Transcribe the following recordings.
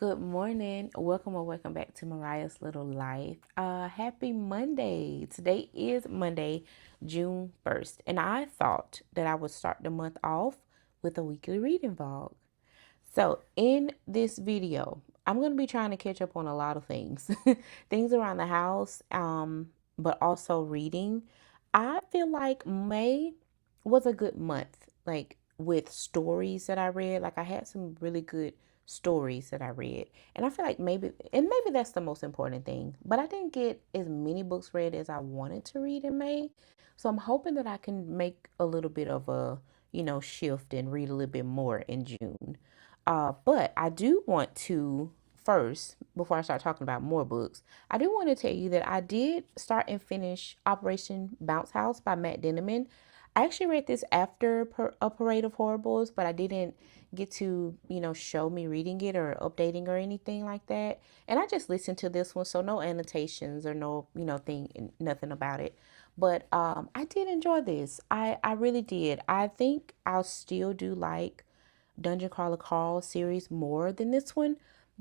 Good morning. Welcome or welcome back to Mariah's Little Life. Happy Monday. Today is Monday, June 1st, and I thought that I would start the month off with a weekly reading vlog. So, in this video, I'm going to be trying to catch up on a lot of things. Things around the house, but also reading. I feel like May was a good month, like with stories that I read. Like I had some really good stories that I read. And I feel like maybe that's the most important thing. But I didn't get as many books read as I wanted to read in May. So I'm hoping that I can make a little bit of a, shift and read a little bit more in June. But I do want to first, before I start talking about more books, I do want to tell you that I did start and finish Operation Bounce House by Matt Denneman. I actually read this after A Parade of Horribles, but I didn't get to, show me reading it or updating or anything like that. And I just listened to this one, so no annotations or no, nothing about it. But I did enjoy this. I really did. I think I'll still do like Dungeon Crawler Carl series more than this one,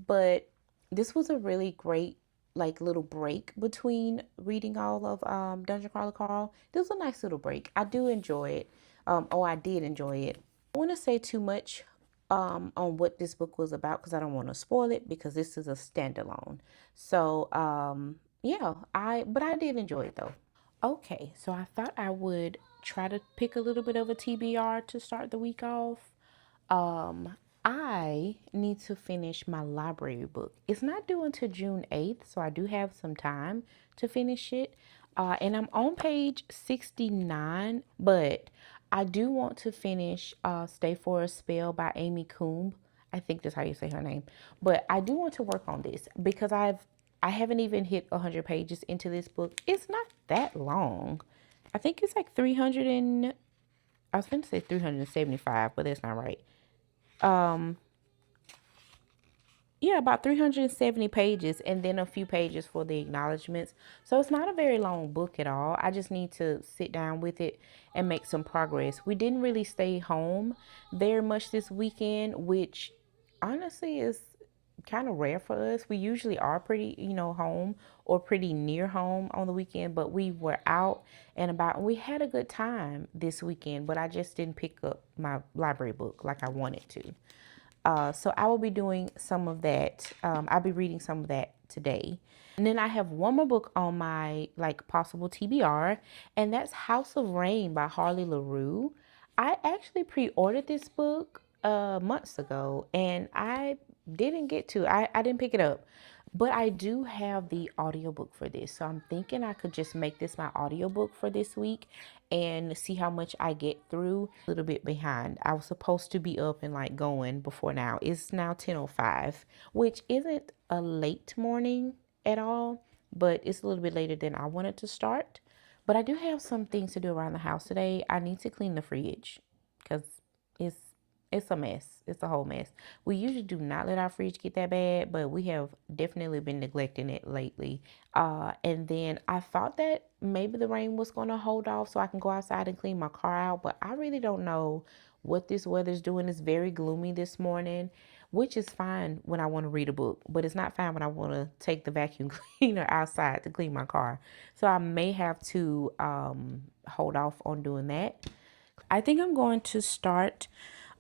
but this was a really great like little break between reading all of Dungeon Crawler Carl. This was a nice little break. I do enjoy it. I did enjoy it. I don't want to say too much on what this book was about because I don't want to spoil it because this is a standalone. So yeah, I did enjoy it though. Okay, so I thought I would try to pick a little bit of a TBR to start the week off. Um, I need to finish my library book. It's not due until June 8th, so I do have some time to finish it. And I'm on page 69, but I do want to finish Stay for a Spell by Amy Coombe. I think that's how you say her name. But I do want to work on this because I haven't even hit 100 pages into this book. It's not that long. I think it's like 300 and I was going to say 375, but that's not right. um yeah, about 370 pages and then a few pages for the acknowledgments. So it's not a very long book at all. I just need to sit down with it and make some progress. We didn't really stay home very much this weekend, which honestly is kind of rare for us. We usually are pretty, home or pretty near home on the weekend, but we were out and about and we had a good time this weekend, but I just didn't pick up my library book like I wanted to. So I will be doing some of that. I'll be reading some of that today. And then I have one more book on my like possible TBR, and that's House of Rain by Harley Laroux. I actually pre-ordered this book months ago, and I didn't get to. I didn't pick it up. But I do have the audiobook for this. So I'm thinking I could just make this my audiobook for this week and see how much I get through. A little bit behind. I was supposed to be up and like going before now. It's now 10:05, which isn't a late morning at all, but it's a little bit later than I wanted to start. But I do have some things to do around the house today. I need to clean the fridge because it's it's a mess. It's a whole mess. We usually do not let our fridge get that bad, but we have definitely been neglecting it lately. And then I thought that maybe the rain was going to hold off so I can go outside and clean my car out, but I really don't know what this weather's doing. It's very gloomy this morning, which is fine when I want to read a book, but it's not fine when I want to take the vacuum cleaner outside to clean my car. So I may have to hold off on doing that. I think I'm going to start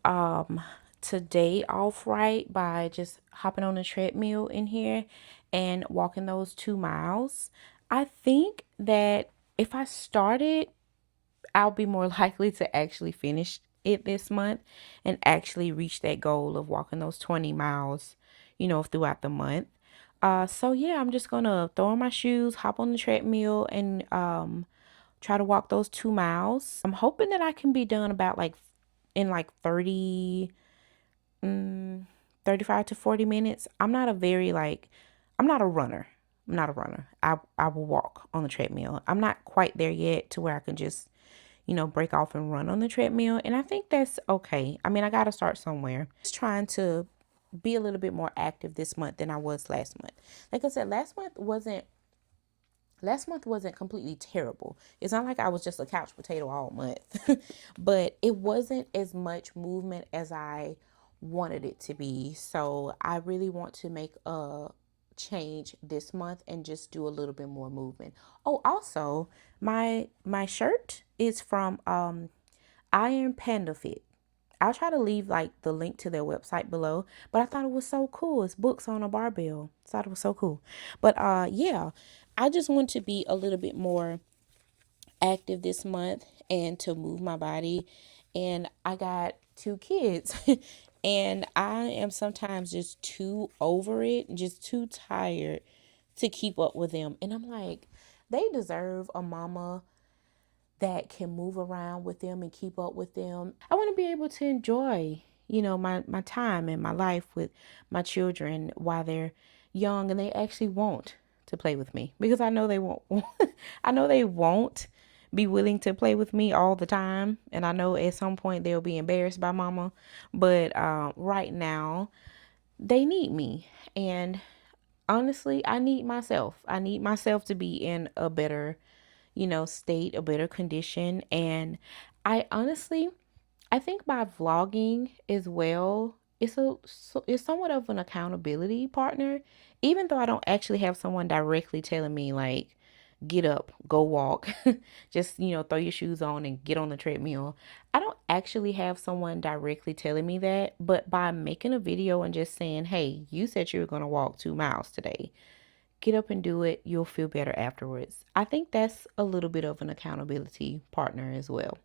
um today off right by just hopping on a treadmill in here and walking those 2 miles. I think that if I started, I'll be more likely to actually finish it this month and actually reach that goal of walking those 20 miles, throughout the month. So yeah, I'm just gonna throw on my shoes, hop on the treadmill, and try to walk those 2 miles. I'm hoping that I can be done about like in like mm, 35 to 40 minutes. I'm not a runner. I'm not a runner. I will walk on the treadmill. I'm not quite there yet to where I can just, break off and run on the treadmill. And I think that's okay. I mean, I got to start somewhere. Just trying to be a little bit more active this month than I was last month. Like I said, last month wasn't completely terrible. It's not like I was just a couch potato all month, but it wasn't as much movement as I wanted it to be. So I really want to make a change this month and just do a little bit more movement. Oh, also, my shirt is from Iron Panda Fit. I'll try to leave like the link to their website below, but I thought it was so cool. It's books on a barbell. I thought it was so cool. But yeah, I just want to be a little bit more active this month and to move my body. And I got two kids. And I am sometimes just too over it, just too tired to keep up with them. And I'm like, they deserve a mama that can move around with them and keep up with them. I want to be able to enjoy, my time and my life with my children while they're young and they actually want to play with me, because I know they won't. I know they won't be willing to play with me all the time, and I know at some point they'll be embarrassed by mama. But right now they need me, and honestly, I need myself. I need myself to be in a better, state, a better condition. And I honestly, I think by vlogging as well, it's somewhat of an accountability partner. Even though I don't actually have someone directly telling me like, get up, go walk, just throw your shoes on and get on the treadmill. I don't actually have someone directly telling me that, but by making a video and just saying, hey, you said you were going to walk 2 miles today, get up and do it, you'll feel better afterwards. I think that's a little bit of an accountability partner as well.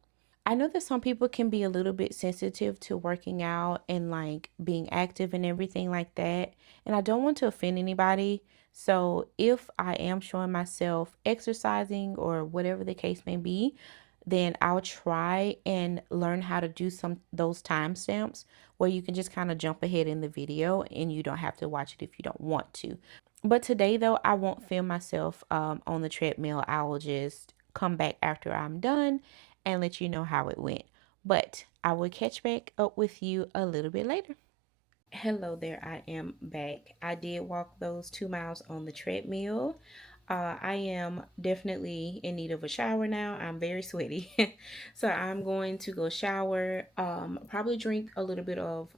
I know that some people can be a little bit sensitive to working out and like being active and everything like that. And I don't want to offend anybody. So if I am showing myself exercising or whatever the case may be, then I'll try and learn how to do some those timestamps where you can just kind of jump ahead in the video and you don't have to watch it if you don't want to. But today, though, I won't film myself on the treadmill. I will just come back after I'm done and let you know how it went. But I will catch back up with you a little bit later. Hello there, I am back. I did walk those 2 miles on the treadmill. I am definitely in need of a shower now. I'm very sweaty. So I'm going to go shower, probably drink a little bit of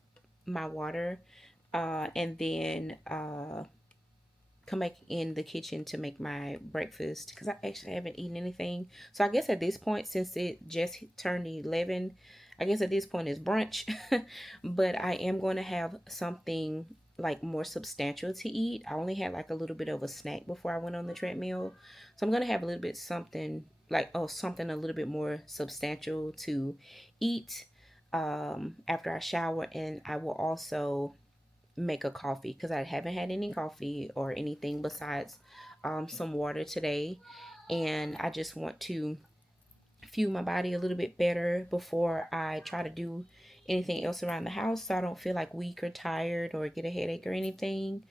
my water, and then come back in the kitchen to make my breakfast because I actually haven't eaten anything. So I guess at this point, since it just turned 11, I guess at this point it's brunch. But I am going to have something like more substantial to eat. I only had like a little bit of a snack before I went on the treadmill. So I'm going to have a little bit something like, oh, something a little bit more substantial to eat after I shower. And I will also make a coffee because I haven't had any coffee or anything besides some water today. And I just want to fuel my body a little bit better before I try to do anything else around the house so I don't feel like weak or tired or get a headache or anything.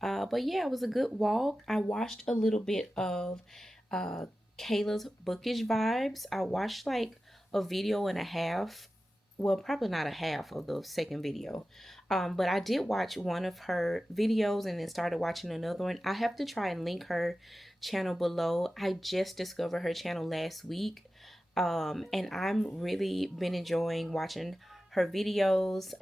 But yeah, it was a good walk. I watched a little bit of uh, Kayla's bookish vibes. I watched like a video and a half. Well, probably not a half of the second video. But I did watch one of her videos and then started watching another one. I have to try and link her channel below. I just discovered her channel last week. And I'm really been enjoying watching her videos.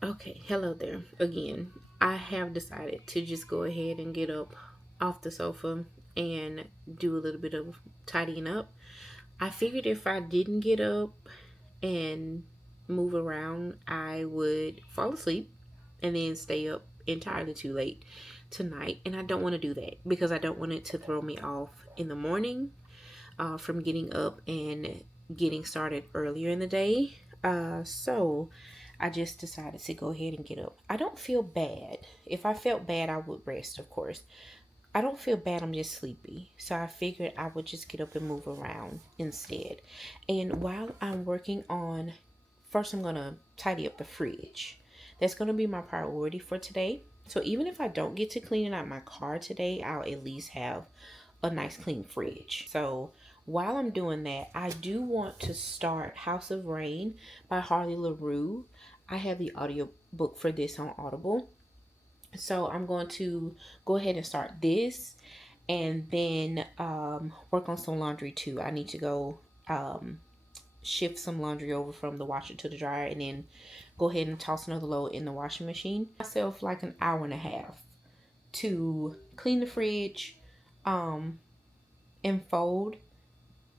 Okay, hello there again. I have decided to just go ahead and get up off the sofa and do a little bit of tidying up. I figured if I didn't get up and move around, I would fall asleep. and then stay up entirely too late tonight. And I don't want to do that because I don't want it to throw me off in the morning from getting up and getting started earlier in the day. So I just decided to go ahead and get up. I don't feel bad. If I felt bad, I would rest, of course. I don't feel bad, I'm just sleepy. So I figured I would just get up and move around instead. And while I'm working on, first I'm going to tidy up the fridge. That's going to be my priority for today. So even if I don't get to cleaning out my car today, I'll at least have a nice clean fridge. So while I'm doing that, I do want to start House of Rayne by Harley Laroux. I have the audio book for this on Audible. So I'm going to go ahead and start this and then work on some laundry too. I need to go shift some laundry over from the washer to the dryer and then go ahead and toss another load in the washing machine. Myself like an hour and a half to clean the fridge, and fold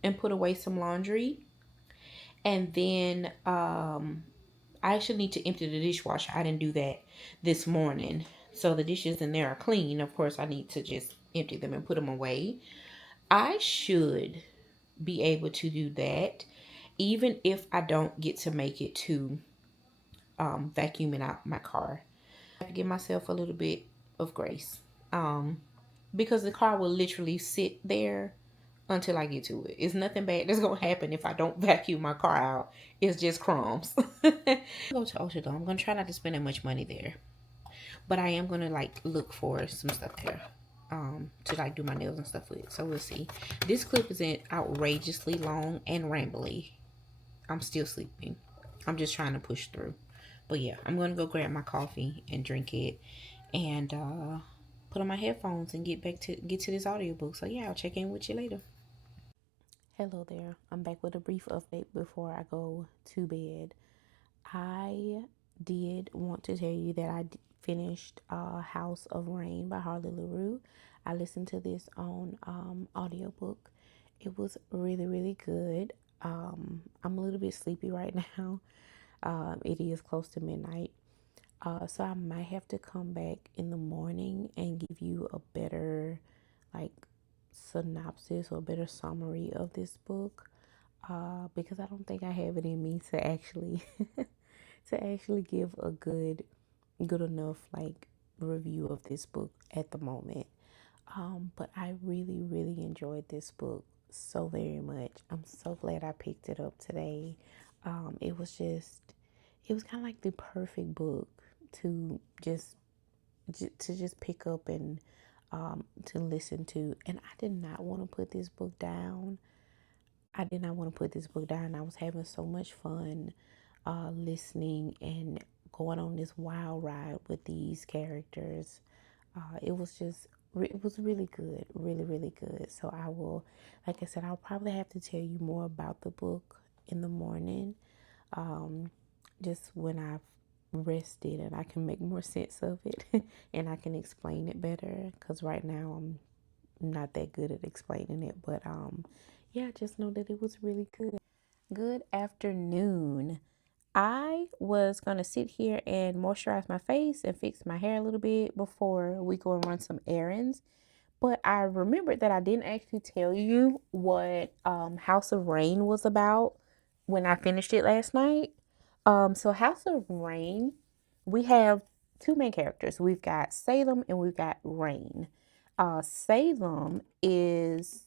and put away some laundry. And then I actually need to empty the dishwasher. I didn't do that this morning. So the dishes in there are clean. Of course, I need to just empty them and put them away. I should be able to do that even if I don't get to make it to vacuuming out my car. I have to give myself a little bit of grace because the car will literally sit there until I get to it. It's nothing bad that's gonna happen if I don't vacuum my car out. It's just crumbs. Go to Ocean. I'm gonna try not to spend that much money there, but I am gonna like look for some stuff there to like do my nails and stuff with. So we'll see. This clip isn't outrageously long and rambly. I'm still sleeping. I'm just trying to push through. But yeah, I'm gonna go grab my coffee and drink it and put on my headphones and get to this audiobook. So yeah, I'll check in with you later. Hello there. I'm back with a brief update before I go to bed. I did want to tell you that I finished House of Rayne by Harley Laroux. I listened to this on audiobook. It was really, really good. I'm a little bit sleepy right now. It is close to midnight. So I might have to come back in the morning and give you a better like synopsis or better summary of this book. Because I don't think I have it in me to actually to actually give a good enough like review of this book at the moment. But I really, really enjoyed this book so very much. I'm so glad I picked it up today. It was kind of like the perfect book to just pick up and to listen to. And I did not want to put this book down. I did not want to put this book down. I was having so much fun listening and going on this wild ride with these characters. It was really good, really, really good. So I will, like I said, I'll probably have to tell you more about the book in the morning, um, just when I've rested and I can make more sense of it and I can explain it better. Because right now I'm not that good at explaining it, but yeah, just know that it was really good. Good afternoon. I was gonna sit here and moisturize my face and fix my hair a little bit before we go and run some errands. But I remembered that I didn't actually tell you what House of Rayne was about when I finished it last night. So House of Rayne, we have two main characters. We've got Salem and we've got Rayne. Salem is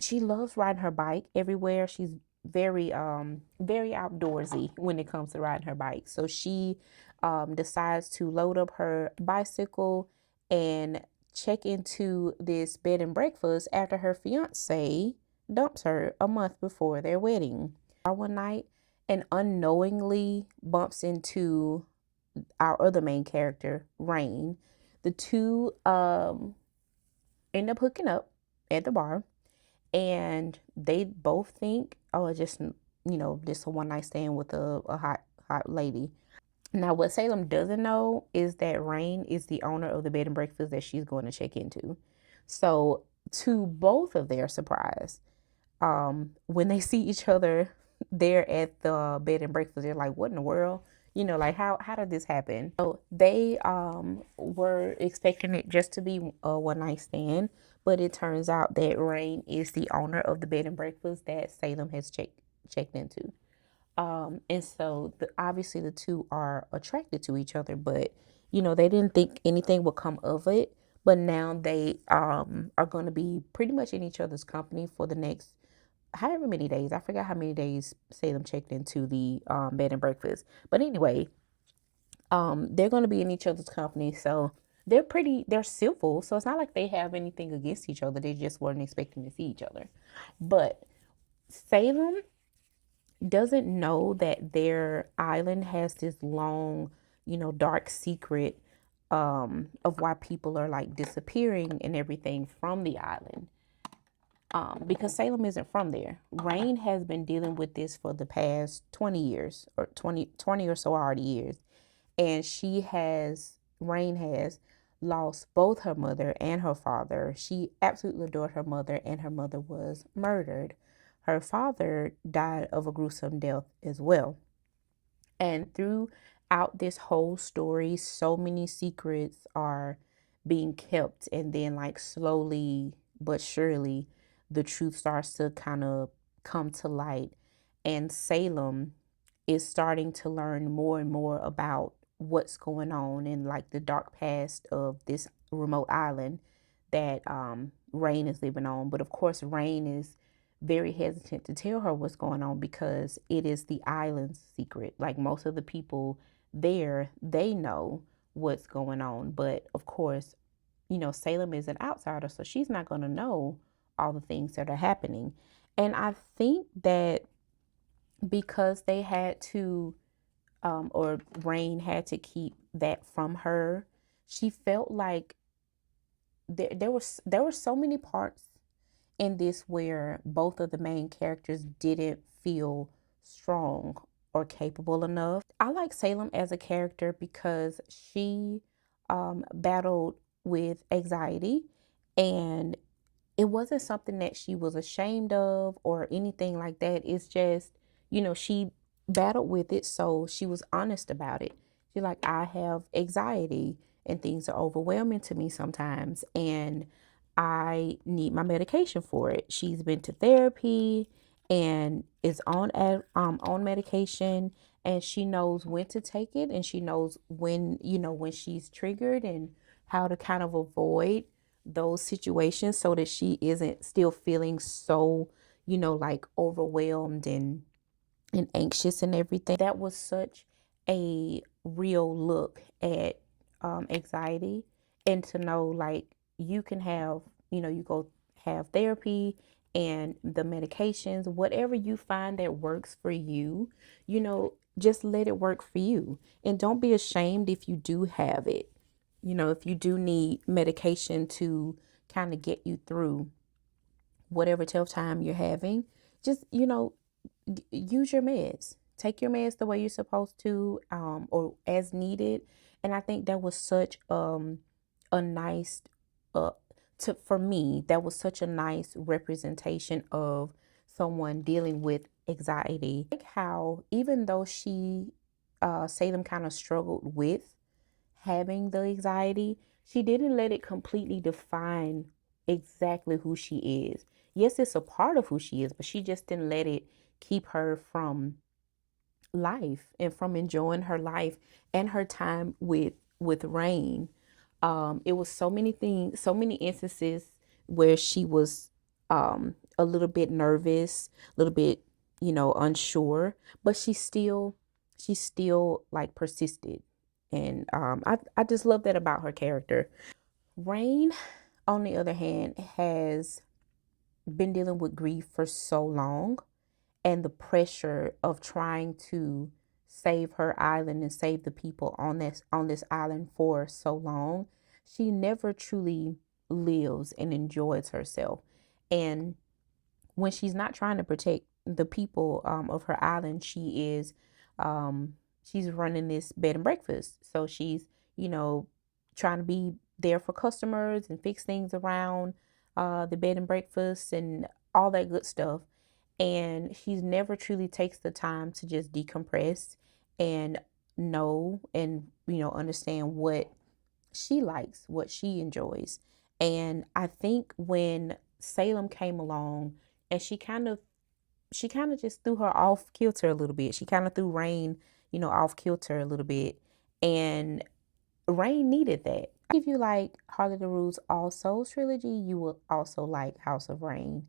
she loves riding her bike everywhere. She's very outdoorsy when it comes to riding her bike. So she decides to load up her bicycle and check into this bed and breakfast after her fiance dumps her a month before their wedding. One night and unknowingly bumps into our other main character, Rayne. The two end up hooking up at the bar and they both think, oh, it's just just a one night stand with a hot lady. Now, what Salem doesn't know is that Rayne is the owner of the bed and breakfast that she's going to check into. So, to both of their surprise, when they see each other there at the bed and breakfast, they're like, "What in the world? Like how did this happen? So they were expecting it just to be a one night stand, but it turns out that Rayne is the owner of the bed and breakfast that Salem has checked into. And so obviously the two are attracted to each other, but they didn't think anything would come of it. But now they are going to be pretty much in each other's company for the next however many days. I forgot how many days Salem checked into the bed and breakfast. But anyway, they're going to be in each other's company, so they're civil. So it's not like they have anything against each other. They just weren't expecting to see each other. But Salem doesn't know that their island has this long, dark secret of why people are like disappearing and everything from the island. Because Salem isn't from there. Rayne has been dealing with this for the past 20 years or 20 or so already years. And Rayne has lost both her mother and her father. She absolutely adored her mother, and her mother was murdered. Her father died of a gruesome death as well. And throughout this whole story, so many secrets are being kept. And then, like, slowly but surely, the truth starts to kind of come to light. And Salem is starting to learn more and more about what's going on in like the dark past of this remote island that Rayne is living on. But of course, Rayne is very hesitant to tell her what's going on because it is the island's secret. Like most of the people there, they know what's going on. But of course, Salem is an outsider, so she's not going to know all the things that are happening. And I think that because they had to, or Rayne had to keep that from her, she felt like there were so many parts in this where both of the main characters didn't feel strong or capable enough. I like Salem as a character because she battled with anxiety, and it wasn't something that she was ashamed of or anything like that. It's just, she battled with it, so she was honest about it. She's like, I have anxiety and things are overwhelming to me sometimes, and I need my medication for it. She's been to therapy and is on medication, and she knows when to take it, and she knows when she's triggered and how to kind of avoid those situations so that she isn't still feeling so, like overwhelmed and anxious and everything. That was such a real look at anxiety, and to know like you can have, you go have therapy and the medications, whatever you find that works for you, just let it work for you. And don't be ashamed if you do have it. If you do need medication to kind of get you through whatever tough time you're having, just, use your meds. Take your meds the way you're supposed to, or as needed. And I think that was such a nice uh to for me, that was such a nice representation of someone dealing with anxiety. Like how even though Salem kind of struggled with having the anxiety, she didn't let it completely define exactly who she is. Yes, it's a part of who she is, but she just didn't let it keep her from life and from enjoying her life and her time with Rayne. It was so many things, so many instances where she was a little bit nervous, a little bit, unsure, but she still like persisted. And I just love that about her character. Rayne, on the other hand, has been dealing with grief for so long, and the pressure of trying to save her island and save the people on this island for so long, she never truly lives and enjoys herself. And when she's not trying to protect the people of her island, um, she's running this bed and breakfast. So she's, you know, trying to be there for customers and fix things around the bed and breakfast and all that good stuff. And she never truly takes the time to just decompress and know and, understand what she likes, what she enjoys. And I think when Salem came along and she kind of just threw her off kilter a little bit. She kind of threw Rayne, off kilter a little bit. And Rayne needed that. If you like Harley Laroux's All Souls trilogy, you will also like House of Rain.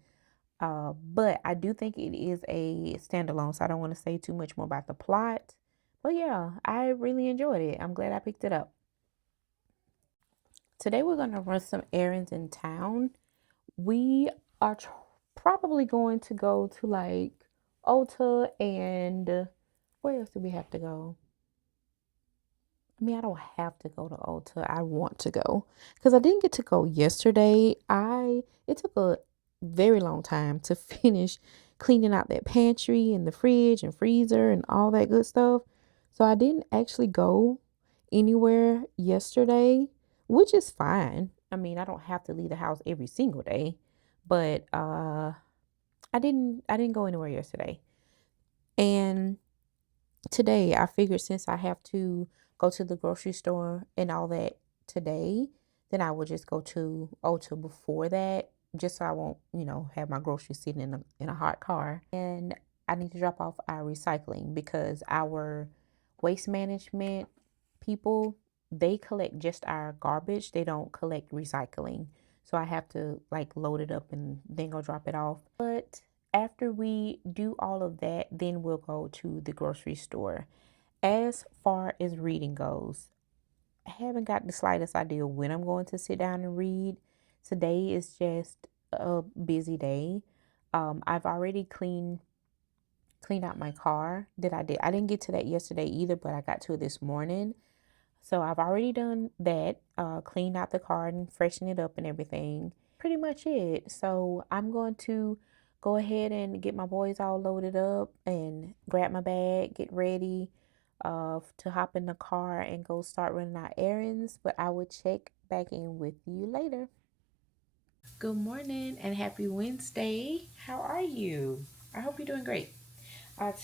But I do think it is a standalone, so I don't want to say too much more about the plot. But yeah, I really enjoyed it. I'm glad I picked it up. Today we're going to run some errands in town. We are probably going to go to like Ulta and where else do we have to go? I mean, I don't have to go to Ulta. I want to go because I didn't get to go yesterday. It took a very long time to finish cleaning out that pantry and the fridge and freezer and all that good stuff. So I didn't actually go anywhere yesterday, which is fine. I mean, I don't have to leave the house every single day, but I didn't go anywhere yesterday. And today I figured since I have to go to the grocery store and all that today, then I would just go to Ulta before that, just so I won't, have my groceries sitting in a hot car. And I need to drop off our recycling because our waste management people, they collect just our garbage. They don't collect recycling. So I have to like load it up and then go drop it off. But after we do all of that, then we'll go to the grocery store. As far as reading goes, I haven't got the slightest idea when I'm going to sit down and read. Today is just a busy day. I've already cleaned out my car that I did. I didn't get to that yesterday either, but I got to it this morning. So I've already done that, cleaned out the car and freshen it up and everything. Pretty much it. So I'm going to go ahead and get my boys all loaded up and grab my bag, get ready to hop in the car and go start running our errands. But I will check back in with you later. Good morning and happy Wednesday. How are you? I hope you're doing great.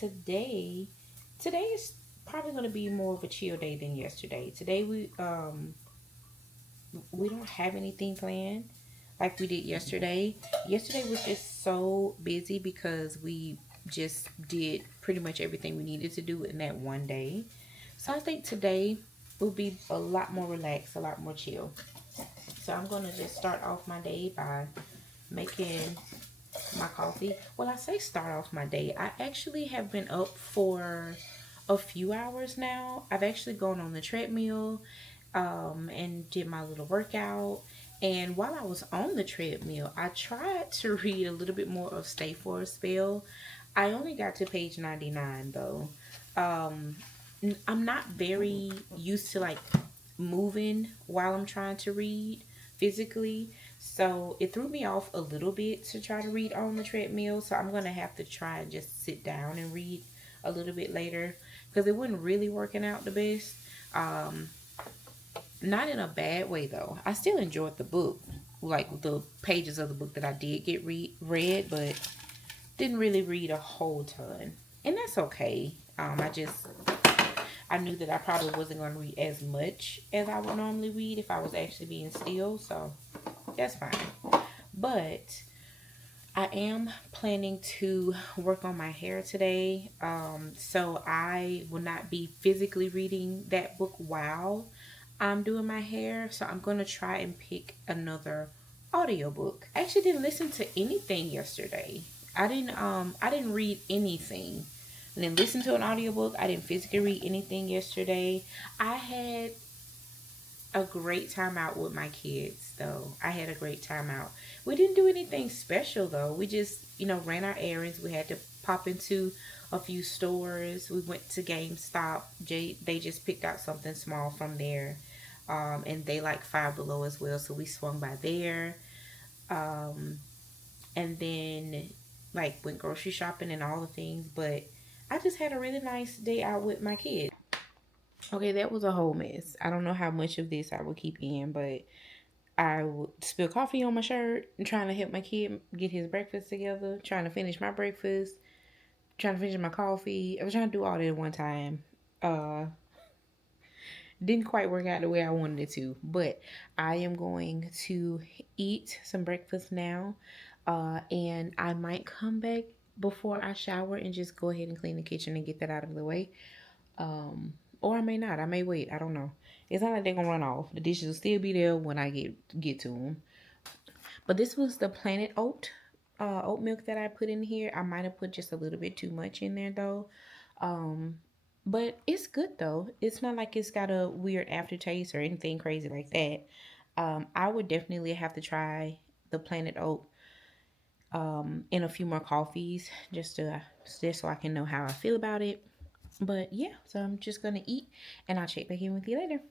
Today is probably going to be more of a chill day than yesterday. Today we don't have anything planned like we did yesterday. Yesterday was just so busy because we just did pretty much everything we needed to do in that one day. So I think today will be a lot more relaxed, a lot more chill. So I'm going to just start off my day by making my coffee. Well, I say start off my day. I actually have been up for a few hours now. I've actually gone on the treadmill and did my little workout. And while I was on the treadmill, I tried to read a little bit more of Stay for a Spell. I only got to page 99 though. Um, I'm not very used to like moving while I'm trying to read physically. So it threw me off a little bit to try to read on the treadmill. So I'm going to have to try and just sit down and read a little bit later because it wasn't really working out the best. Um, Not in a bad way though. I still enjoyed the book, like the pages of the book that I did get read, but didn't really read a whole ton, and that's okay. I knew that I probably wasn't going to read as much as I would normally read if I was actually being still, so that's fine. But I am planning to work on my hair today, so I will not be physically reading that book while I'm doing my hair. So I'm going to try and pick another audiobook. I actually didn't listen to anything yesterday. I didn't read anything. I didn't listen to an audiobook. I didn't physically read anything yesterday. I had a great time out with my kids though. I had a great time out. We didn't do anything special though. We just, ran our errands. We had to pop into a few stores. We went to GameStop. They just picked out something small from there. And they like Five Below as well. So we swung by there. Um, and then like went grocery shopping and all the things. But I just had a really nice day out with my kids. Okay, that was a whole mess. I don't know how much of this I will keep in, but I would spill coffee on my shirt and trying to help my kid get his breakfast together, trying to finish my breakfast, trying to finish my coffee. I was trying to do all that at one time. Uh, didn't quite work out the way I wanted it to. But I am going to eat some breakfast now. And I might come back before I shower and just go ahead and clean the kitchen and get that out of the way. Or I may not. I may wait. I don't know. It's not like they're gonna run off. The dishes will still be there when I get to them. But this was the Planet oat milk that I put in here. I might have put just a little bit too much in there though. Um, but it's good though. It's not like it's got a weird aftertaste or anything crazy like that. I would definitely have to try the Planet Oat in a few more coffees just so I can know how I feel about it. But yeah, so I'm just gonna eat and I'll check back in with you later.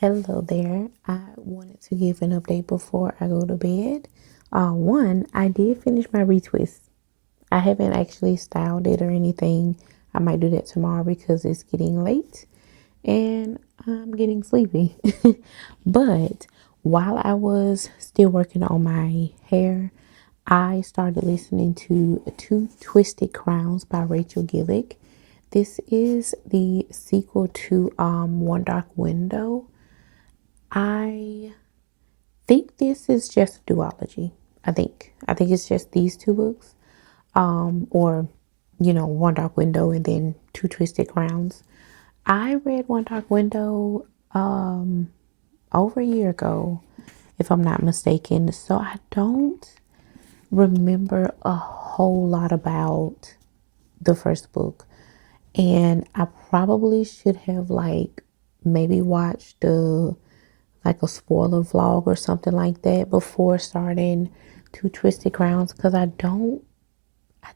Hello there. I wanted to give an update before I go to bed. One, I did finish my retwist. I haven't actually styled it or anything. I might do that tomorrow because it's getting late and I'm getting sleepy. But while I was still working on my hair, I started listening to Two Twisted Crowns by Rachel Gillig. This is the sequel to One Dark Window. I think this is just a duology. I think it's just these two books. Or One Dark Window and then Two Twisted Crowns. I read One Dark Window over a year ago, if I'm not mistaken. So I don't remember a whole lot about the first book. And I probably should have maybe watched a spoiler vlog or something like that before starting Two Twisted Crowns because I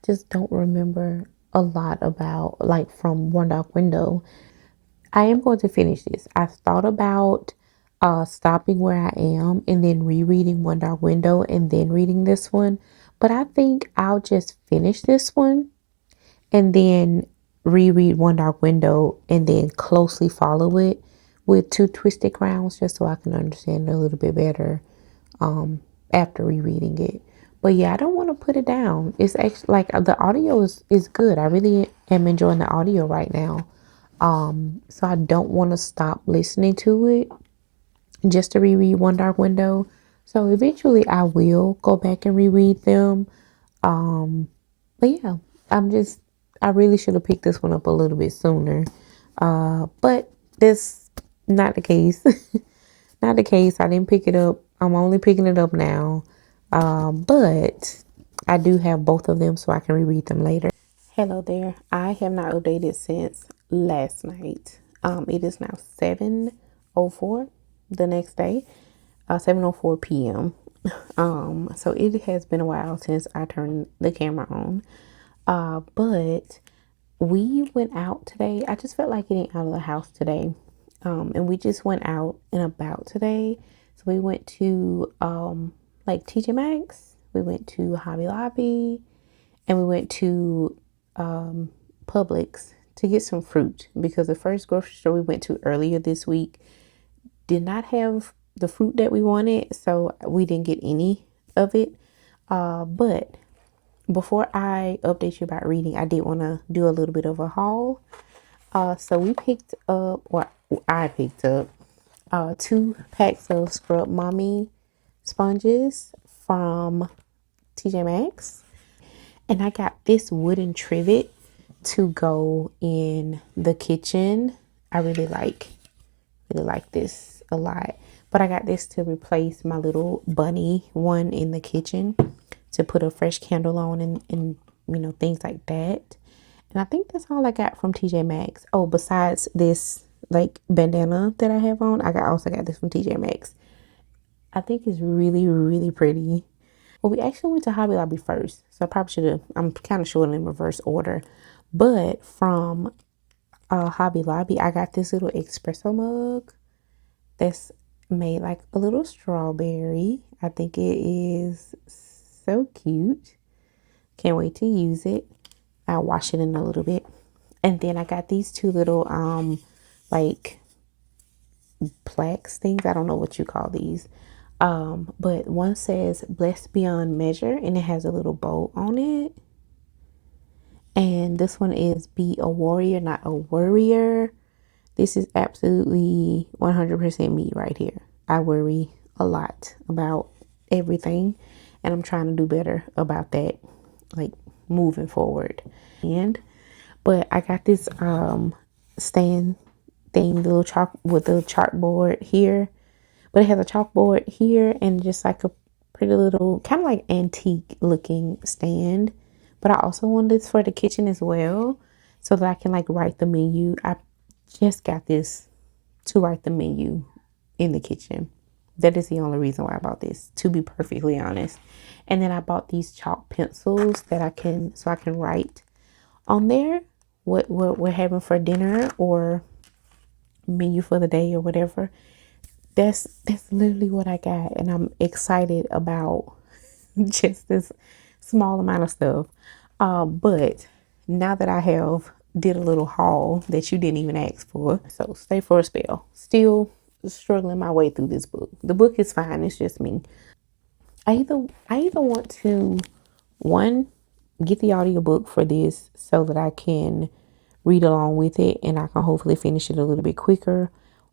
just don't remember a lot about from One Dark Window. I am going to finish this. I've thought about stopping where I am and then rereading One Dark Window and then reading this one. But I think I'll just finish this one and then reread One Dark Window and then closely follow it with Two Twisted Crowns just so I can understand it a little bit better after rereading it. But yeah, I don't want to put it down. It's actually the audio is good. I really am enjoying the audio right now. So I don't want to stop listening to it just to reread One Dark Window. So eventually I will go back and reread them. Um, but yeah, I'm just I really should have picked this one up a little bit sooner. But that's not the case. Not the case. I didn't pick it up. I'm only picking it up now. But I do have both of them so I can reread them later. Hello there. I have not updated since last night. It is now 7:04 the next day, 7:04 p.m. So it has been a while since I turned the camera on. But we went out today. I just felt like getting out of the house today. And we just went out and about today. So we went to like TJ Maxx. We went to Hobby Lobby and we went to Publix to get some fruit because the first grocery store we went to earlier this week did not have the fruit that we wanted, so we didn't get any of it. But before I update you about reading, I did want to do a little bit of a haul. So we picked up, or I picked up, 2 packs of Scrub Mommy sponges from TJ Maxx. And I got this wooden trivet to go in the kitchen. I really like this a lot. But I got this to replace my little bunny one in the kitchen to put a fresh candle on and things like that. And I think that's all I got from TJ Maxx. Oh, besides this like bandana that I have on, also got this from TJ Maxx. I think it's really, really pretty. Well, we actually went to Hobby Lobby first, so I probably should have. I'm kind of short in reverse order, but from Hobby Lobby, I got this little espresso mug that's made like a little strawberry. I think it is so cute. Can't wait to use it. I'll wash it in a little bit, and then I got these two little like plaques things. I don't know what you call these. But one says blessed beyond measure and it has a little bow on it. And this one is be a warrior, not a worrier. This is absolutely 100% me right here. I worry a lot about everything and I'm trying to do better about that, like moving forward. But I got this stand thing, the little chalk with the chalkboard here. But it has a chalkboard here and just like a pretty little kind of like antique looking stand. But I also want this for the kitchen as well so that I can like write the menu. I just got this to write the menu in the kitchen. That is the only reason why I bought this, to be perfectly honest. And then I bought these chalk pencils that I can write on there what we're having for dinner or menu for the day or whatever. That's literally what I got, and I'm excited about just this small amount of stuff. But now that I have did a little haul that you didn't even ask for, so stay for a spell. Still struggling my way through this book. The book is fine. It's just me. I either want to one get the audiobook for this so that I can read along with it and I can hopefully finish it a little bit quicker,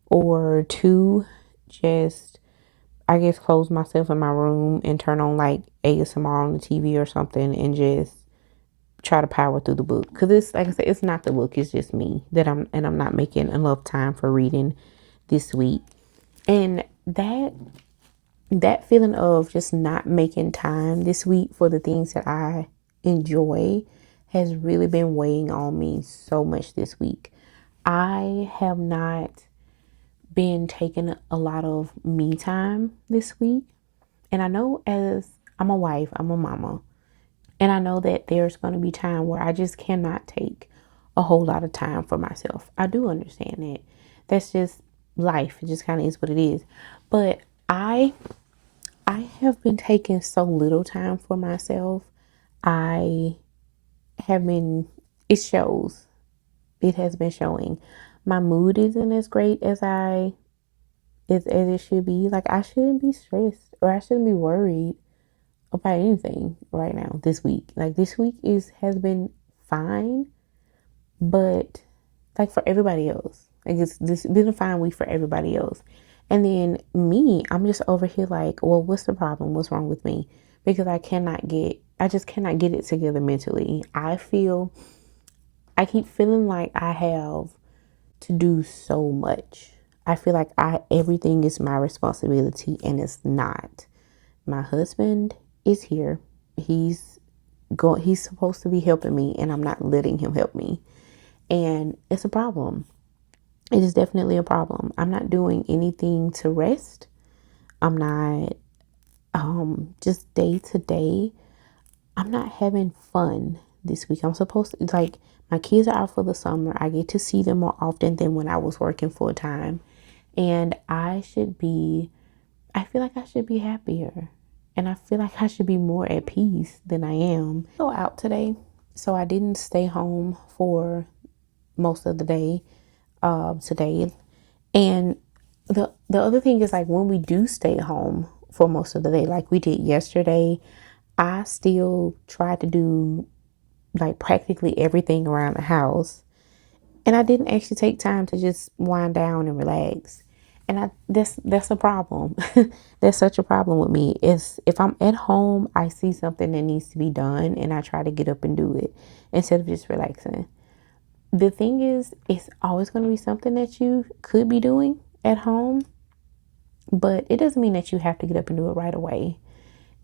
or two, just I guess close myself in my room and turn on like ASMR on the TV or something and just try to power through the book. Cause it's like I said, it's not the book, it's just me that I'm not making enough time for reading this week. And that feeling of just not making time this week for the things that I enjoy has really been weighing on me so much this week. I have not been taking a lot of me time this week. And I know as I'm a wife, I'm a mama, and I know that there's going to be time where I just cannot take a whole lot of time for myself. I do understand that. That's just life. It just kind of is what it is. But I have been taking so little time for myself. I have been, it shows. It has been showing. My mood isn't as great as it should be. Like I shouldn't be stressed or I shouldn't be worried about anything right now this week. Like this week has been fine, but like for everybody else. Like it's been a fine week for everybody else. And then me, I'm just over here like, well, what's the problem? What's wrong with me? Because I just cannot get it together mentally. I keep feeling like I have to do so much. I feel like everything is my responsibility and it's not. My husband is here. He's supposed to be helping me and I'm not letting him help me. And it's a problem. It is definitely a problem. I'm not doing anything to rest. I'm not just day to day. I'm not having fun this week. I'm supposed to like my kids are out for the summer. I get to see them more often than when I was working full time. And I feel like I should be happier. And I feel like I should be more at peace than I am. Go out today. So I didn't stay home for most of the day today. And the other thing is like when we do stay home for most of the day, like we did yesterday, I still try to do like practically everything around the house. And I didn't actually take time to just wind down and relax. And that's a problem. That's such a problem with me. Is if I'm at home, I see something that needs to be done and I try to get up and do it instead of just relaxing. The thing is, it's always going to be something that you could be doing at home, but it doesn't mean that you have to get up and do it right away.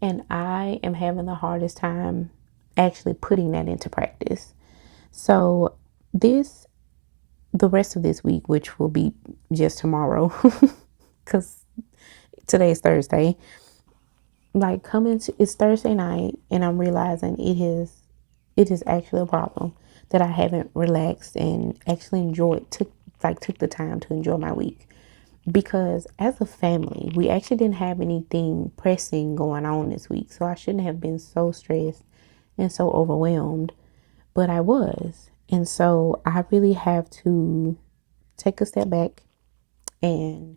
And I am having the hardest time actually putting that into practice. So, the rest of this week, which will be just tomorrow, because today is Thursday, like it's Thursday night, and I'm realizing it is actually a problem that I haven't relaxed and actually took the time to enjoy my week. Because as a family, we actually didn't have anything pressing going on this week. So I shouldn't have been so stressed and so overwhelmed, but I was. And so I really have to take a step back and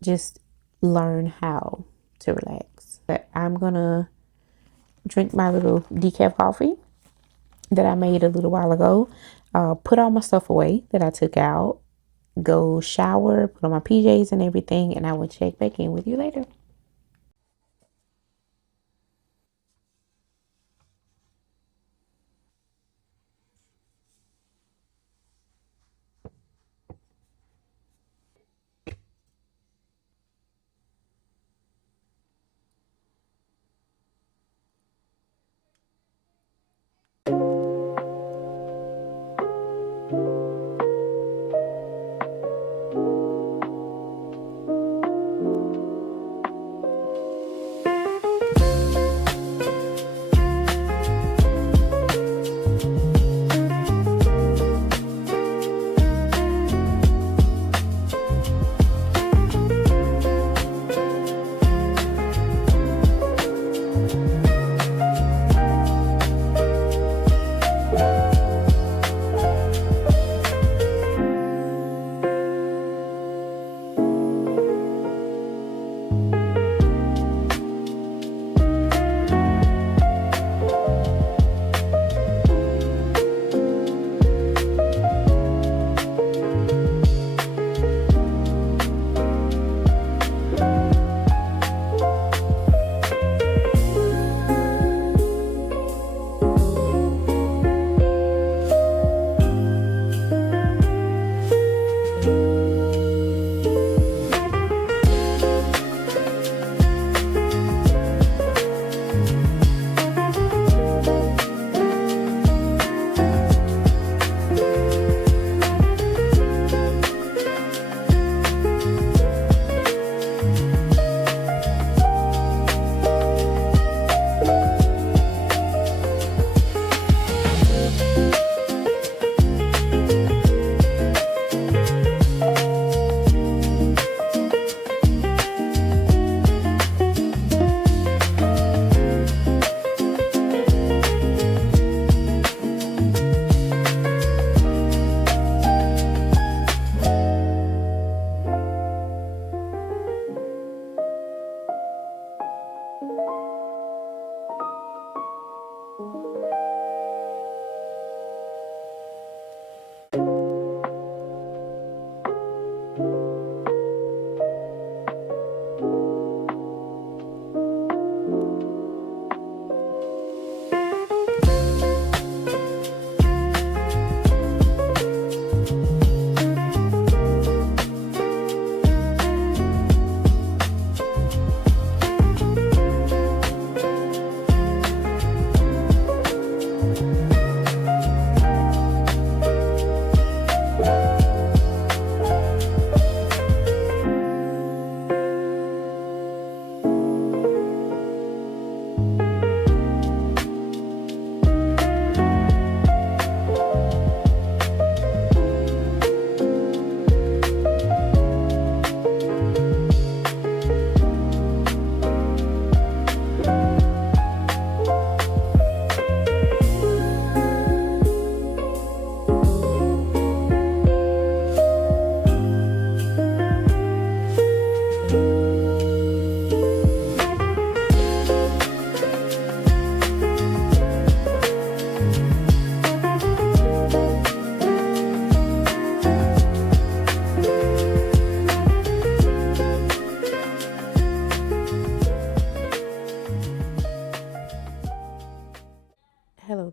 just learn how to relax. But I'm going to drink my little decaf coffee that I made a little while ago, put all my stuff away that I took out, go shower, put on my PJs and everything, and I will check back in with you later.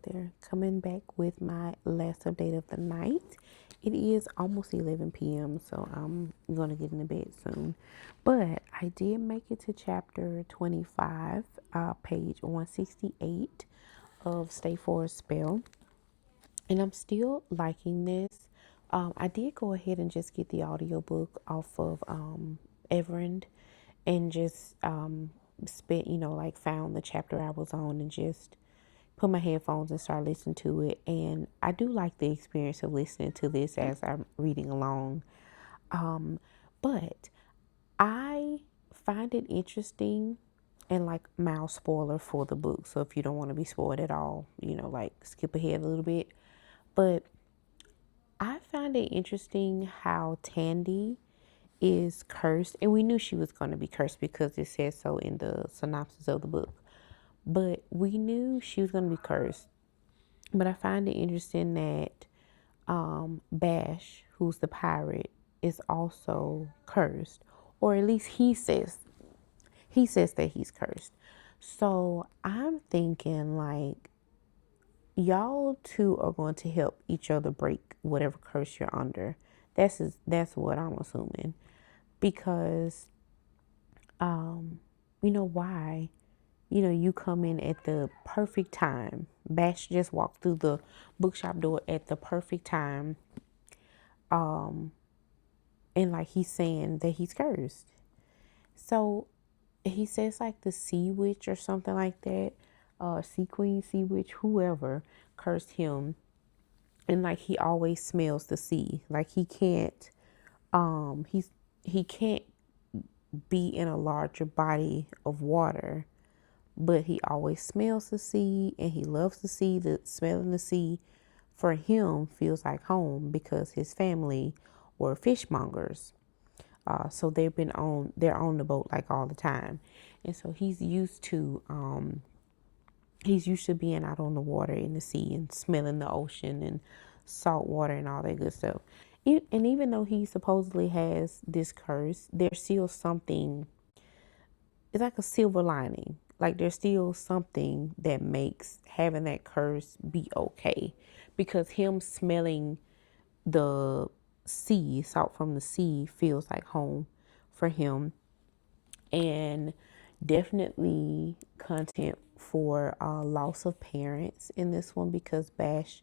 there. Coming back with my last update of the night. It is almost 11 p.m., so I'm going to get into bed soon. But I did make it to chapter 25, page 168 of Stay for a Spell. And I'm still liking this. I did go ahead and just get the audiobook off of Everend and just spent, like found the chapter I was on and just put my headphones and start listening to it. And I do like the experience of listening to this as I'm reading along. Um, but I find it interesting and like mild spoiler for the book. So if you don't want to be spoiled at all, like skip ahead a little bit. But I find it interesting how Tandy is cursed. And we knew she was going to be cursed because it says so in the synopsis of the book. But we knew she was going to be cursed. But I find it interesting that Bash, who's the pirate, is also cursed, or at least he says that he's cursed. So I'm thinking like y'all two are going to help each other break whatever curse you're under. That's what I'm assuming because you know why you come in at the perfect time. Bash just walked through the bookshop door at the perfect time. Um, and like he's saying that he's cursed. So he says like the sea witch or something like that, sea queen, sea witch, whoever cursed him, and like he always smells the sea. Like he can't be in a larger body of water, but he always smells the sea and he loves the sea. The smell in the sea for him feels like home because his family were fishmongers. So they're on the boat like all the time, and so he's used to being out on the water in the sea and smelling the ocean and salt water and all that good stuff. And even though he supposedly has this curse, there's still something. It's like a silver lining. Like there's still something that makes having that curse be okay, because him smelling the sea, salt from the sea, feels like home for him. And definitely content for loss of parents in this one because Bash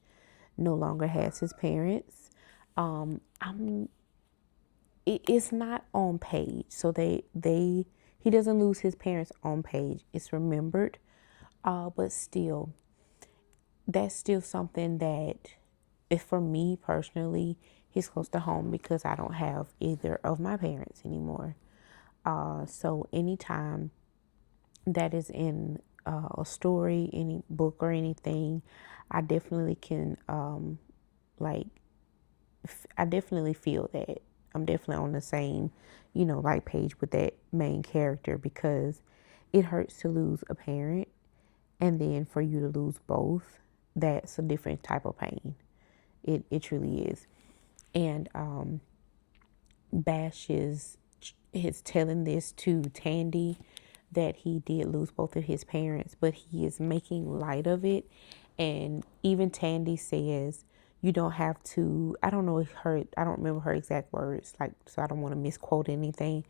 no longer has his parents. I'm it's not on page, so they he doesn't lose his parents on page. It's remembered, but still, that's still something that, if for me personally, he's close to home because I don't have either of my parents anymore. So anytime that is in a story, any book or anything, I definitely can like I definitely feel that. I'm definitely on the same, like page with that main character because it hurts to lose a parent and then for you to lose both, that's a different type of pain. It truly is. And Bash is telling this to Tandy that he did lose both of his parents, but he is making light of it. And even Tandy says, you don't have to, I don't remember her exact words, like, so I don't want to misquote anything,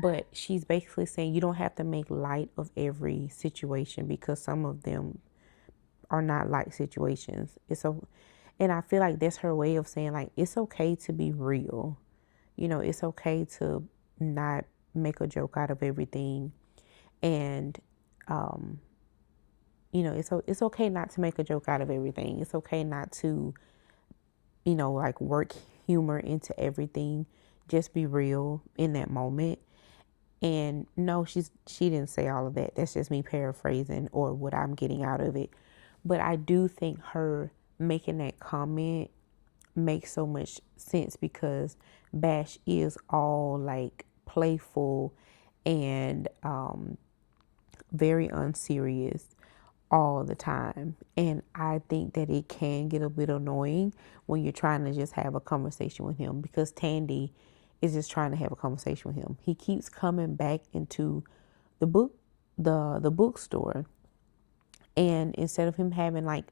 but she's basically saying you don't have to make light of every situation because some of them are not light situations. And I feel like that's her way of saying like, it's okay to be real. It's okay to not make a joke out of everything. And, um, it's okay not to make a joke out of everything. It's okay not to, like work humor into everything. Just be real in that moment. And no, she didn't say all of that. That's just me paraphrasing or what I'm getting out of it. But I do think her making that comment makes so much sense because Bash is all like playful and very unserious all the time. And I think that it can get a bit annoying when you're trying to just have a conversation with him because Tandy is just trying to have a conversation with him. He keeps coming back into the bookstore, and instead of him having like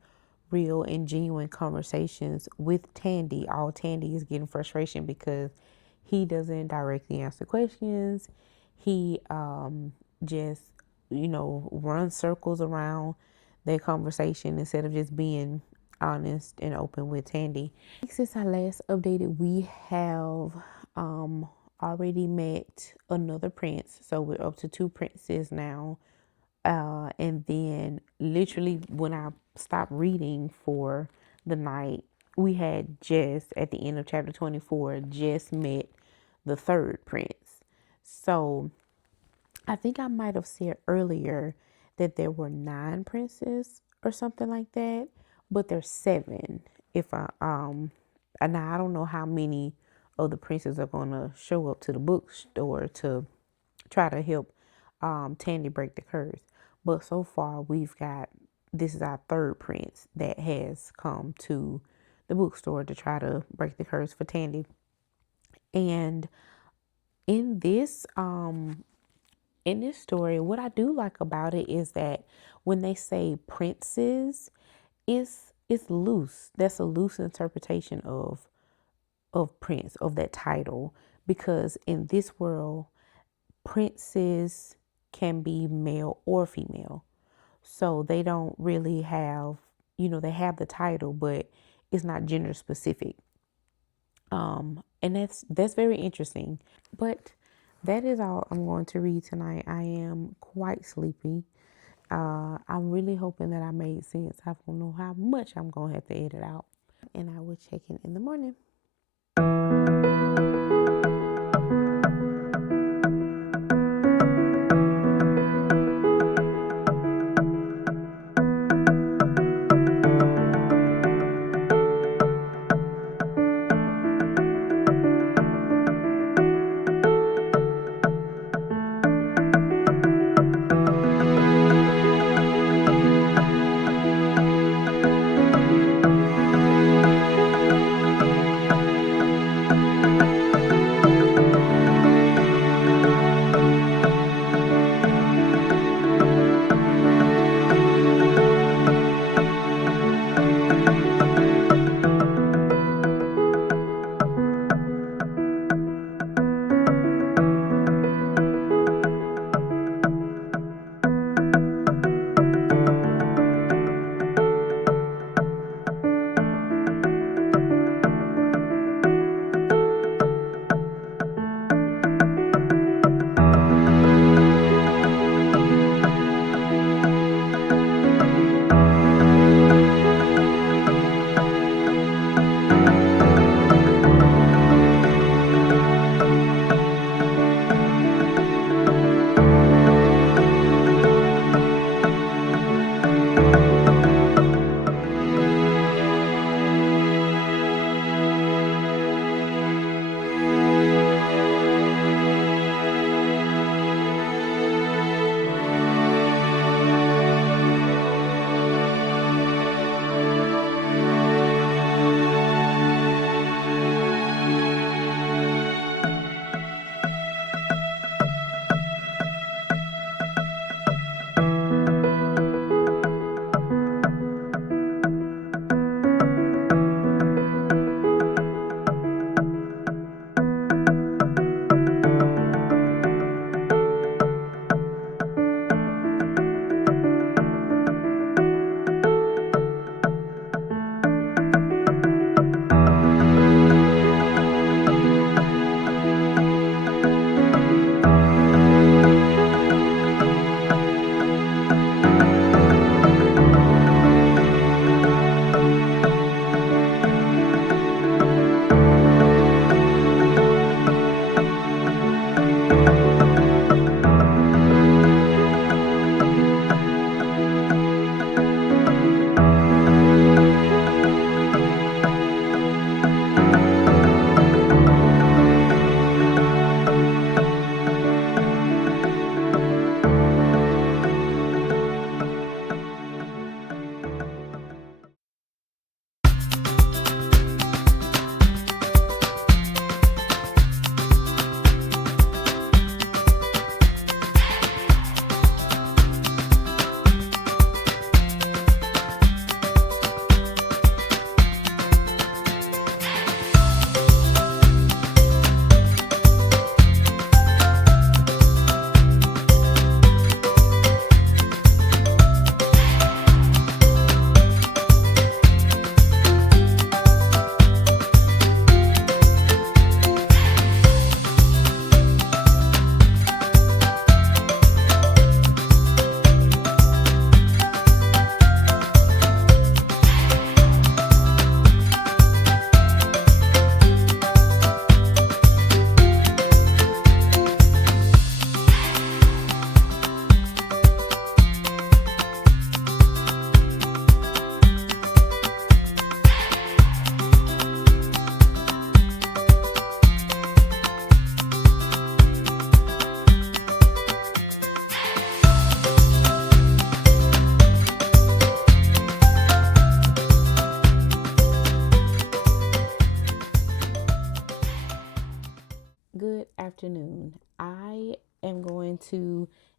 real and genuine conversations with Tandy. All Tandy is getting frustration because he doesn't directly answer questions. He just, runs circles around their conversation instead of just being honest and open with Tandy. Since I last updated, we have already met another prince. So we're up to two princes now. And then literally when I stopped reading for the night, we had just at the end of chapter 24 just met the third prince. So I think I might have said earlier that there were 9 princes or something like that, but there's 7. If I and I don't know how many of the princes are gonna show up to the bookstore to try to help Tandy break the curse. But so far, this is our third prince that has come to the bookstore to try to break the curse for Tandy. And in this story, what I do like about it is that when they say princes, it's loose. That's a loose interpretation of prince, of that title, because in this world, princes can be male or female. So they don't really have, they have the title, but it's not gender specific. And that's very interesting. But that is all I'm going to read tonight. I am quite sleepy. I'm really hoping that I made sense. I don't know how much I'm going to have to edit out. And I will check in the morning.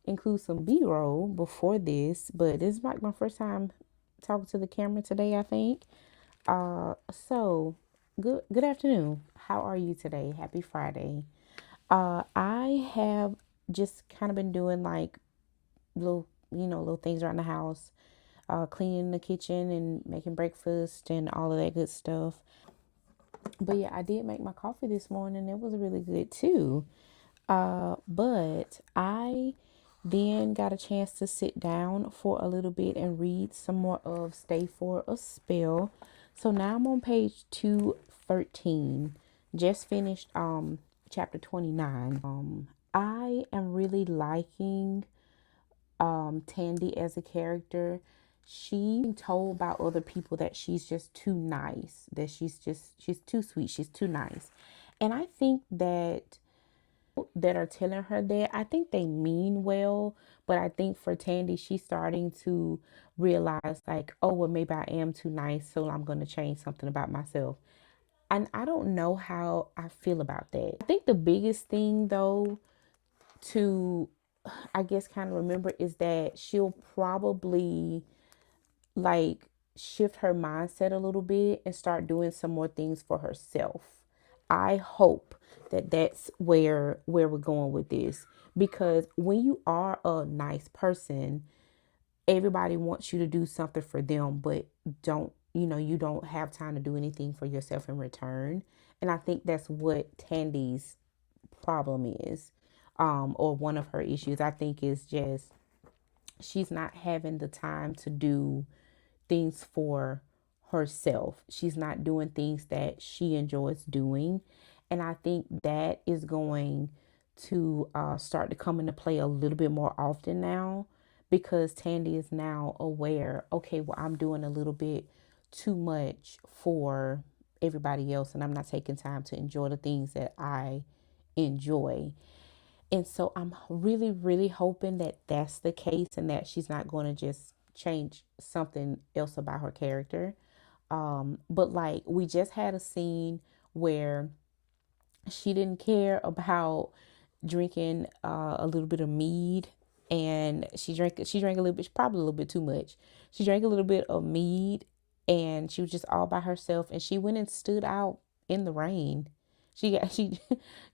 include some B-roll before this, but this is like my first time talking to the camera today, I think. Uh, so good afternoon. How are you today? Happy Friday. I have just kind of been doing like little, little things around the house, cleaning the kitchen and making breakfast and all of that good stuff. But yeah, I did make my coffee this morning. It was really good too. But I then got a chance to sit down for a little bit and read some more of Stay for a Spell. So now I'm on page 213. Just finished chapter 29. I am really liking Tandy as a character. She told by other people that she's just too nice, that she's too sweet, she's too nice. And I think that are telling her that, I think they mean well, but I think for Tandy, she's starting to realize like, oh, well, maybe I am too nice, so I'm going to change something about myself. And I don't know how I feel about that. I think the biggest thing though to, I guess, kind of remember is that she'll probably like shift her mindset a little bit and start doing some more things for herself. I hope that that's where we're going with this, because when you are a nice person, everybody wants you to do something for them, but you don't have time to do anything for yourself in return. And I think that's what Tandy's problem is, or one of her issues. I think is just she's not having the time to do things for herself. She's not doing things that she enjoys doing. And I think that is going to start to come into play a little bit more often now, because Tandy is now aware, okay, well, I'm doing a little bit too much for everybody else, and I'm not taking time to enjoy the things that I enjoy. And so I'm really, really hoping that that's the case and that she's not going to just change something else about her character. But like we just had a scene where she didn't care about drinking a little bit of mead, and she drank a little bit, probably a little bit too much. She drank a little bit of mead, and she was just all by herself, and she went and stood out in the rain. She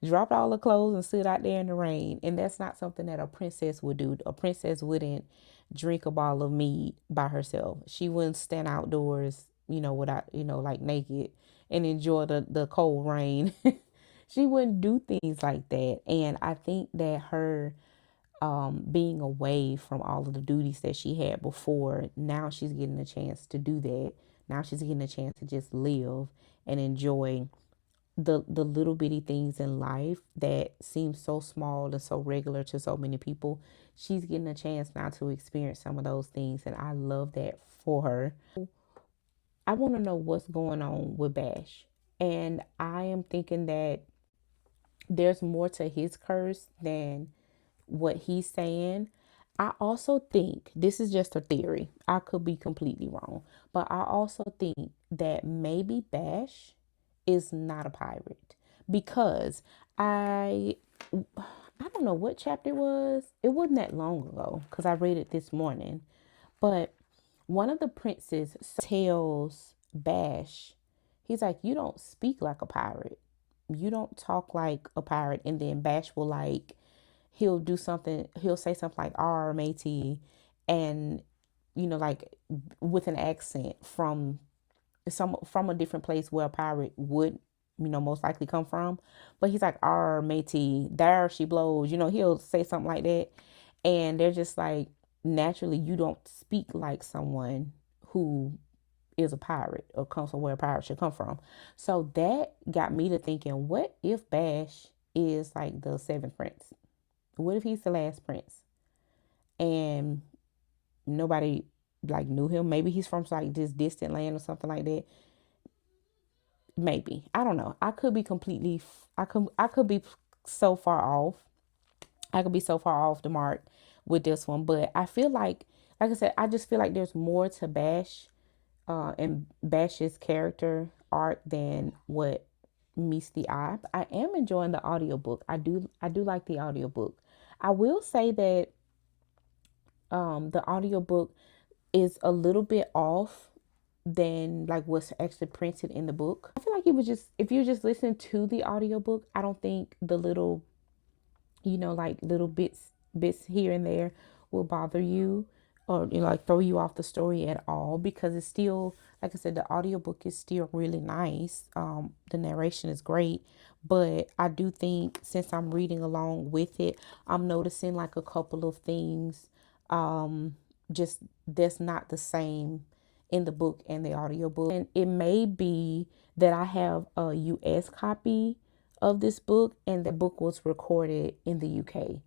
dropped all her clothes and stood out there in the rain, and that's not something that a princess would do. A princess wouldn't drink a bottle of mead by herself. She wouldn't stand outdoors, without, like naked, and enjoy the cold rain. She wouldn't do things like that. And I think that her being away from all of the duties that she had before, now she's getting a chance to do that. Now she's getting a chance to just live and enjoy the little bitty things in life that seem so small and so regular to so many people. She's getting a chance now to experience some of those things, and I love that for her. I want to know what's going on with Bash. And I am thinking that there's more to his curse than what he's saying. I also think, this is just a theory, I could be completely wrong, but I also think that maybe Bash is not a pirate, because I I don't know what chapter it was. It wasn't that long ago because I read it this morning. But one of the princes tells Bash, he's like, you don't speak like a pirate. You don't talk like a pirate. And then Bash will like, he'll do something, he'll say something like R matey, and like with an accent from a different place where a pirate would, most likely come from. But he's like, R matey, there she blows, he'll say something like that. And they're just like, naturally, you don't speak like someone who is a pirate or comes from where a pirate should come from. So that got me to thinking, what if Bash is like the seventh prince? What if he's the last prince and nobody like knew him? Maybe he's from like this distant land or something like that. Maybe, I don't know. I could be completely. I could be so far off. I could be so far off the mark with this one, but I feel like I said, I just feel like there's more to Bash, and Bash's character arc than what meets the eye. I am enjoying the audiobook. I do like the audiobook. I will say that The audiobook is a little bit off than like what's actually printed in the book. I feel like it was just, if you just listen to the audiobook, I don't think the little, like little bits here and there will bother you, or like throw you off the story at all, because it's still, like I said, the audiobook is still really nice. The narration is great, but I do think since I'm reading along with it, I'm noticing like a couple of things, um just that's not the same in the book and the audiobook. And it may be that I have a US copy of this book and the book was recorded in the UK.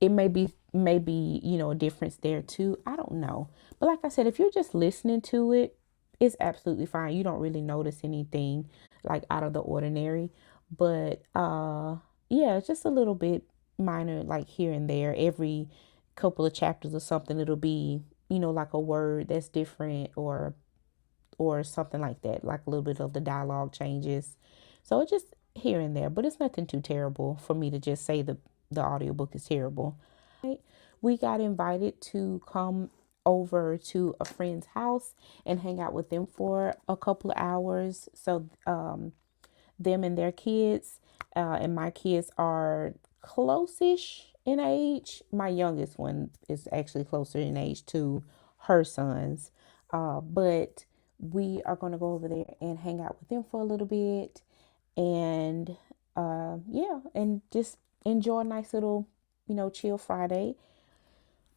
It may be a difference there too. I don't know. But like I said, if you're just listening to it, it's absolutely fine. You don't really notice anything like out of the ordinary. But yeah, it's just a little bit minor, like here and there. Every couple of chapters or something, it'll be, like a word that's different, or something like that, like a little bit of the dialogue changes. So it's just here and there, but it's nothing too terrible for me to just say the audiobook is terrible. We got invited to come over to a friend's house and hang out with them for a couple of hours. So them and their kids, and my kids are close-ish in age. My youngest one is actually closer in age to her sons, but we are going to go over there and hang out with them for a little bit, and yeah, and just enjoy a nice little, chill Friday.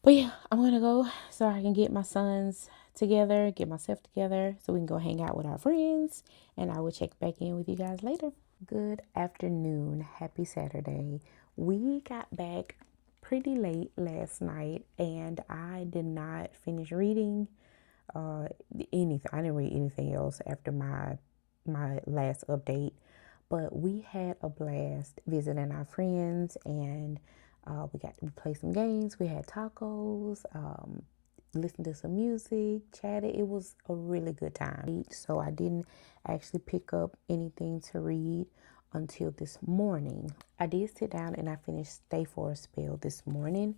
But yeah, I'm gonna go so I can get my sons together, get myself together, so we can go hang out with our friends, and I will check back in with you guys later. Good afternoon. Happy Saturday. We got back pretty late last night, and I did not finish reading uh anything. I didn't read anything else after my last update, but we had a blast visiting our friends, and we got to play some games. We had tacos, listened to some music, chatted. It was a really good time. So I didn't actually pick up anything to read until this morning. I did sit down and I finished Stay for a Spell this morning.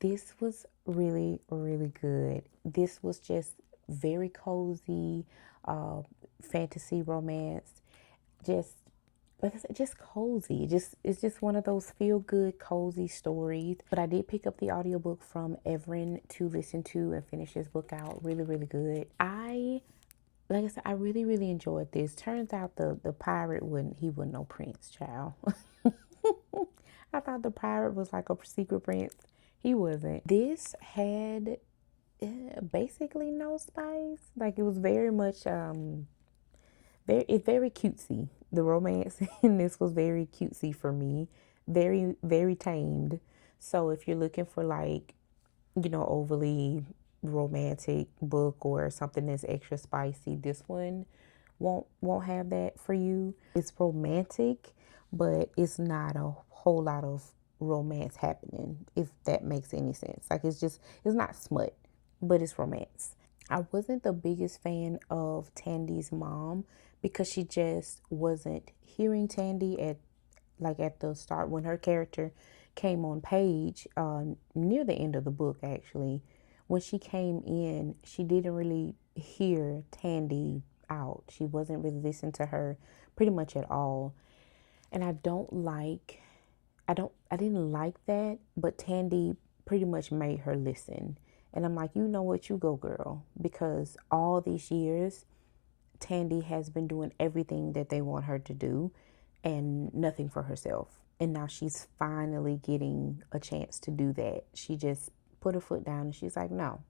This was really, really good. This was just very cozy, uh, fantasy romance. Just like I said, just cozy. It's just one of those feel good, cozy stories. But I did pick up the audiobook from Everin to listen to and finish this book out. Really, really good. Like I said, I really, really enjoyed this. Turns out the pirate wasn't no prince, child. I thought the pirate was like a secret prince. He wasn't. This had basically no spice. Like it was very much it's very cutesy. The romance in this was very cutesy for me. Very, very tamed. So if you're looking for like, overly romantic book or something that's extra spicy, this one won't have that for you. It's romantic, but it's not a whole lot of romance happening, if that makes any sense. Like it's not smut, but it's romance. I wasn't the biggest fan of Tandy's mom because she just wasn't hearing Tandy at the start when her character came on page, near the end of the book actually. When she came in, she didn't really hear Tandy out. She wasn't really listening to her pretty much at all. And I didn't like that, but Tandy pretty much made her listen. And I'm like, you know what, you go girl, because all these years Tandy has been doing everything that they want her to do and nothing for herself. And now she's finally getting a chance to do that. She just put her foot down and she's like, no,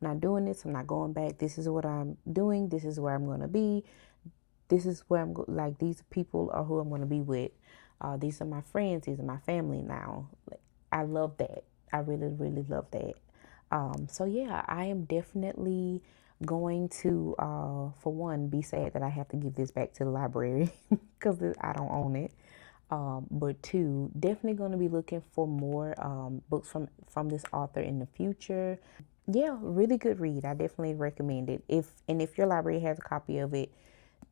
I'm not doing this. I'm not going back. This is what I'm doing. This is where I'm going to be. This is where like, these people are who I'm going to be with. These are my friends. These are my family now. Like, I love that. I really, really love that. So yeah, I am definitely going to, for one, be sad that I have to give this back to the library because I don't own it. But two, definitely going to be looking for more books from this author in the future. Yeah, really good read. I definitely recommend it. If your library has a copy of it,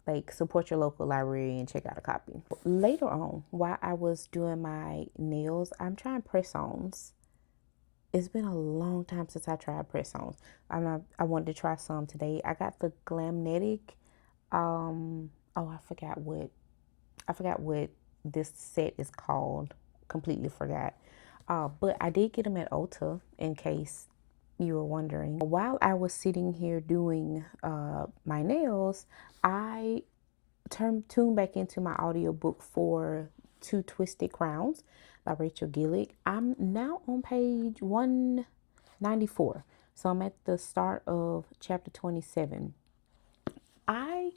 like support your local library and check out a copy. Later on, while I was doing my nails, I'm trying press-ons. It's been a long time since I tried press-ons. I wanted to try some today. I got the Glamnetic. Oh, I forgot what this set is called. Completely forgot. But I did get them at Ulta in case you were wondering. While I was sitting here doing my nails, I tuned back into my audiobook for Two Twisted Crowns by Rachel Gillig. I'm now on page 194. So I'm at the start of chapter 27. I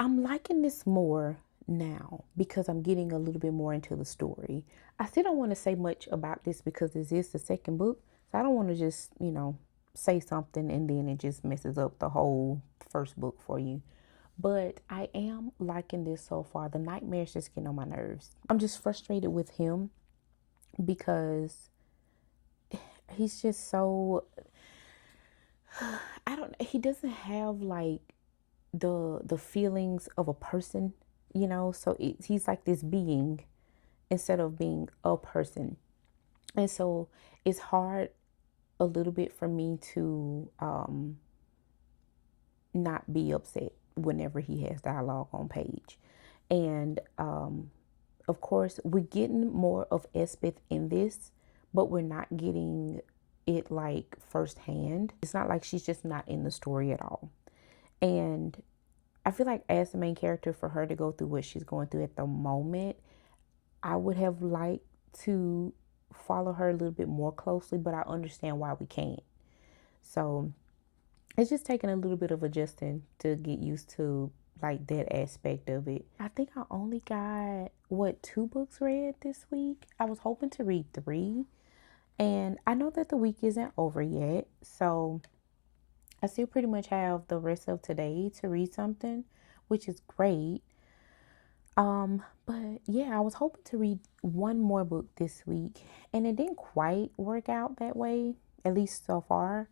I'm liking this more now because I'm getting a little bit more into the story. I still don't want to say much about this because this is the second book. So I don't want to just, say something and then it just messes up the whole first book for you. But I am liking this so far. The nightmares just getting on my nerves. I'm just frustrated with him because he's just so I don't he doesn't have like the feelings of a person, so he's like this being instead of being a person. And so it's hard a little bit for me to not be upset whenever he has dialogue on page. And of course, we're getting more of Espeth in this, but we're not getting it like firsthand. It's not like she's just not in the story at all. And I feel like as the main character, for her to go through what she's going through at the moment, I would have liked to follow her a little bit more closely, but I understand why we can't. So it's just taking a little bit of adjusting to get used to like that aspect of it. I think I only got two books read this week. I was hoping to read three, and I know that the week isn't over yet, so I still pretty much have the rest of today to read something, which is great. But yeah, I was hoping to read one more book this week, and it didn't quite work out that way, at least so far.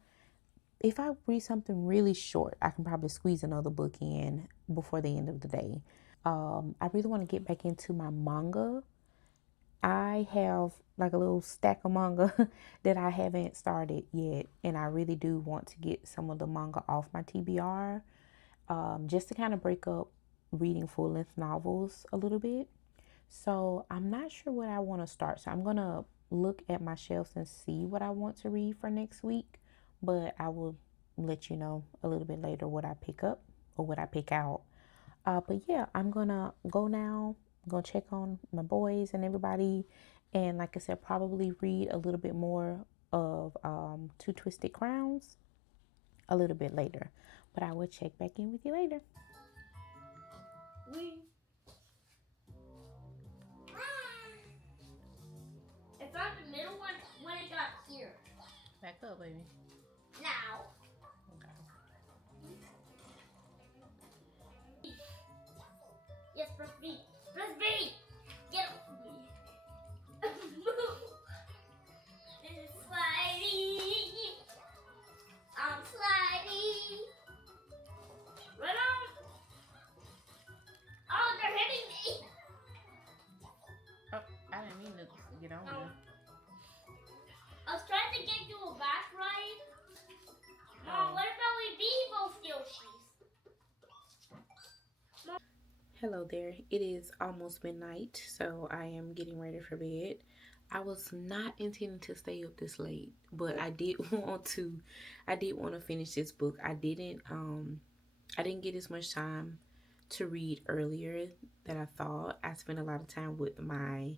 If I read something really short, I can probably squeeze another book in before the end of the day. I really want to get back into my manga. I have like a little stack of manga that I haven't started yet, and I really do want to get some of the manga off my TBR, just to kind of break up reading full length novels a little bit. So I'm not sure what I want to start. So I'm going to look at my shelves and see what I want to read for next week. But I will let you know a little bit later what I pick up or what I pick out. But yeah, I'm going to go now. I'm going to check on my boys and everybody. And like I said, probably read a little bit more of Two Twisted Crowns a little bit later. But I will check back in with you later. We. It's on the middle one when it got here. Back up, baby. Now. Okay. Yes, press B. Press B. Get off of me. This is sliding. I'm sliding. Run on. Oh, they're hitting me. Oh, I didn't mean to get on there. I was trying to get you a back ride. Mom, what about we be both Yoshis? Hello there. It is almost midnight, so I am getting ready for bed. I was not intending to stay up this late, but I did want to finish this book. I didn't get as much time to read earlier than I thought. I spent a lot of time with my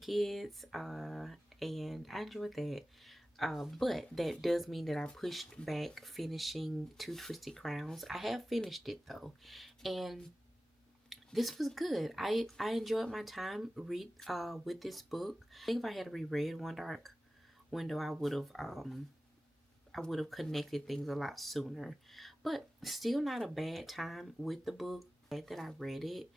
kids, and I enjoyed that. But that does mean that I pushed back finishing Two Twisted Crowns. I have finished it though, and this was good. I enjoyed my time with this book. I think if I had reread One Dark Window, I would have connected things a lot sooner. But still not a bad time with the book. Glad that I read it.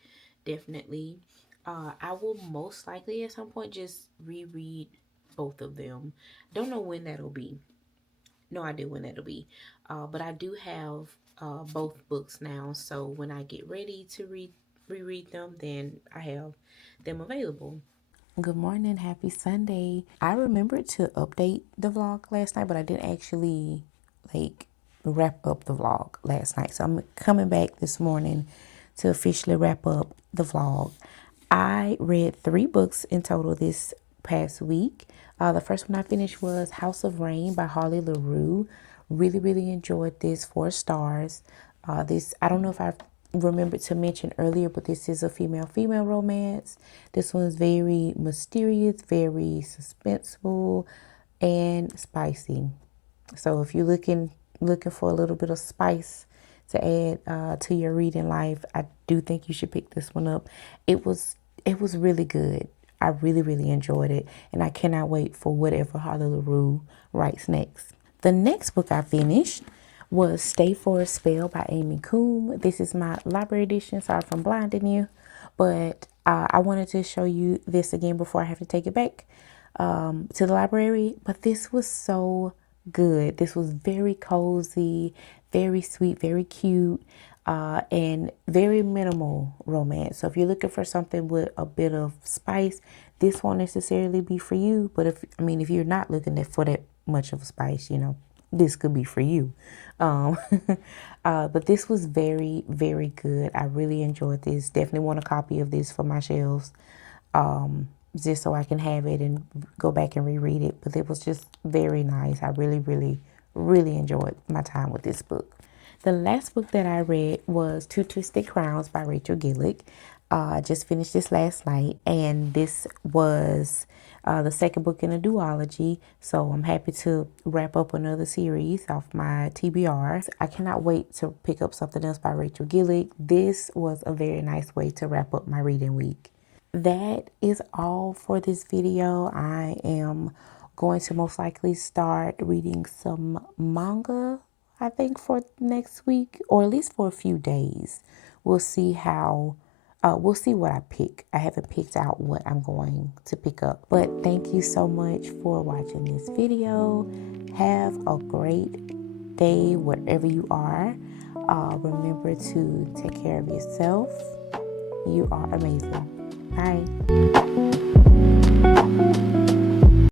Definitely. I will most likely at some point just reread both of them. Don't know when that'll be. No idea when that'll be. But I do have both books now. So when I get ready to reread them, then I have them available. Good morning, happy Sunday. I remembered to update the vlog last night, but I didn't actually like wrap up the vlog last night. So I'm coming back this morning to officially wrap up the vlog. I read 3 books in total this past week. The first one I finished was House of Rayne by Harley Laroux. Really, really enjoyed this. 4 stars. This, I don't know if I remembered to mention earlier, but this is a female-female romance. This one's very mysterious, very suspenseful, and spicy. So if you're looking for a little bit of spice to add to your reading life, I do think you should pick this one up. It was really good. I really, really enjoyed it, and I cannot wait for whatever Harley Laroux writes next. The next book I finished was Stay for a Spell by Amy Coombe. This is my library edition. Sorry if I'm blinding you, but I wanted to show you this again before I have to take it back to the library. But this was so good. This was very cozy, very sweet, very cute, and very minimal romance. So if you're looking for something with a bit of spice, this won't necessarily be for you. But if you're not looking for that much of a spice, this could be for you. Um, but this was very, very good. I really enjoyed this. Definitely want a copy of this for my shelves, just so I can have it and go back and reread it. But it was just very nice. I really, really, really enjoyed my time with this book. The last book that I read was Two Twisted Crowns by Rachel Gillig. I just finished this last night, and this was the second book in a duology. So I'm happy to wrap up another series off my TBR. I cannot wait to pick up something else by Rachel Gillig. This was a very nice way to wrap up my reading week. That is all for this video. I am going to most likely start reading some manga, I think, for next week, or at least for a few days. We'll see we'll see what I pick. I haven't picked out what I'm going to pick up. But thank you so much for watching this video. Have a great day wherever you are. Remember to take care of yourself. You are amazing. Bye.